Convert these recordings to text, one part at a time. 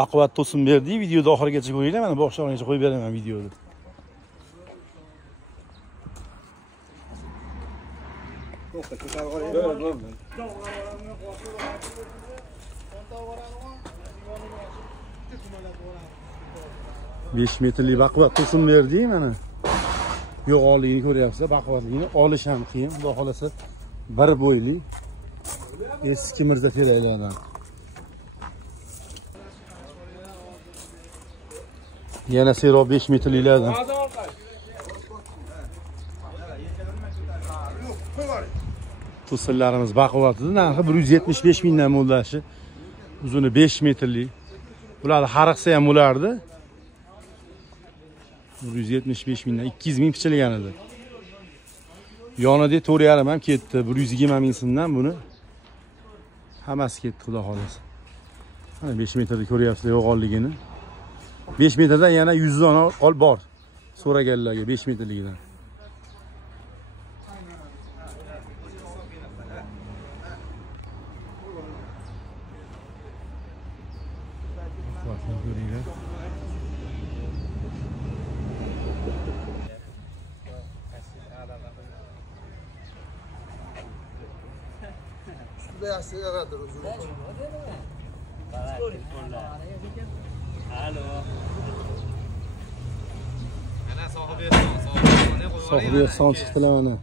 Baquvvat To'sinberdi videoni oxirigacha ko'ringlar. Mana boshlangancha qo'yib beraman videoni. Besh metrlik baquvvat To'sinberdi mana. Yo'g'onligini ko'ryapsizlar, baquvvatligini olish ham qiyin. Xudo xolasa bir bo'yli eski Mirza Teraklardan. Yana serob 5 metrliklardan. To'sinlarimiz baquvvatli, narxi 175 mingdan mo'llashi. Uzuni 5 metrlik. Bularni xariqsa ham bo'lardi. 175 mingdan 200 ming pichilgan edi. Yonida 4,5 ham ketdi. 120 ming so'mdan buni hammasi ketdi, xudo xolasa. Mana 5 metrda ko'ryapsizlar yo'g'onligini. 5 metrdan yana 100 dona ol bor. So'raganlarga 5 metrligidan. Sohibga son chiqdilar mana.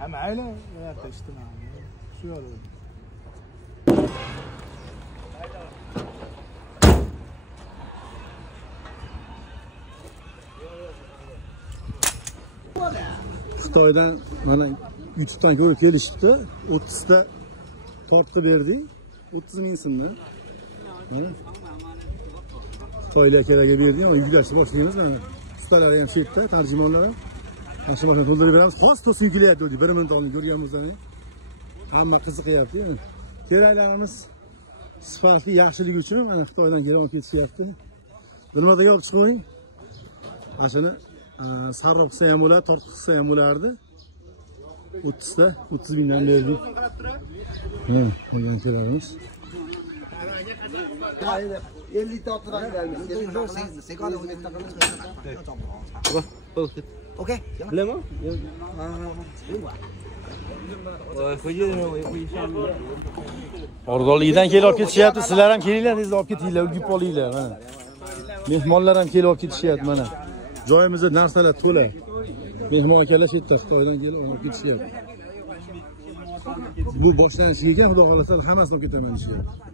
هم عائلة لا تجتمع شو هذا Xitoydan mana YouTube'dan ko'rib kelishibdi. 30 ta tortqi berdi. 30 ming so'mdan. Xitoylik akalarga berdi, ama yuklashni boshlaganmiz mana. Ustalar ham shu yerda, tarjimonlar ham. Aşağı başına to'ldirib beramiz. Xos to'sin yukilayapti dedi. 1 minut oldin ko'rgan bo'lsangiz. Hamma qiziqyapti. Keraklarimiz sifatli, yaxshiligi uchun mana Xitoydan kelib olib ketishyapti. Bilmadan olib chiqib qo'ying. Ashuni sarroq qilsa ham bo'ladi, tortib qilsa ham bo'lardi. 30 ta 30 mingdan berdik. Qo'ygan keraklarimiz. 50 ta otlarga beramiz. Okey. Lama? Ordonligidan kelib olib ketishyapti. Sizlar ham kelinglar, tezda olib ketinglar, ulgib olinglar mana. Mehmonlar ham kelib olib ketishyapti mana. Joyimizda narsalar to'la. Mehmon akalar shu yerda Xitoydan kelib olib ketishyapti. Bu boshlanishiga ekan, xudo xolasa hammasini olib ketaman deyapti.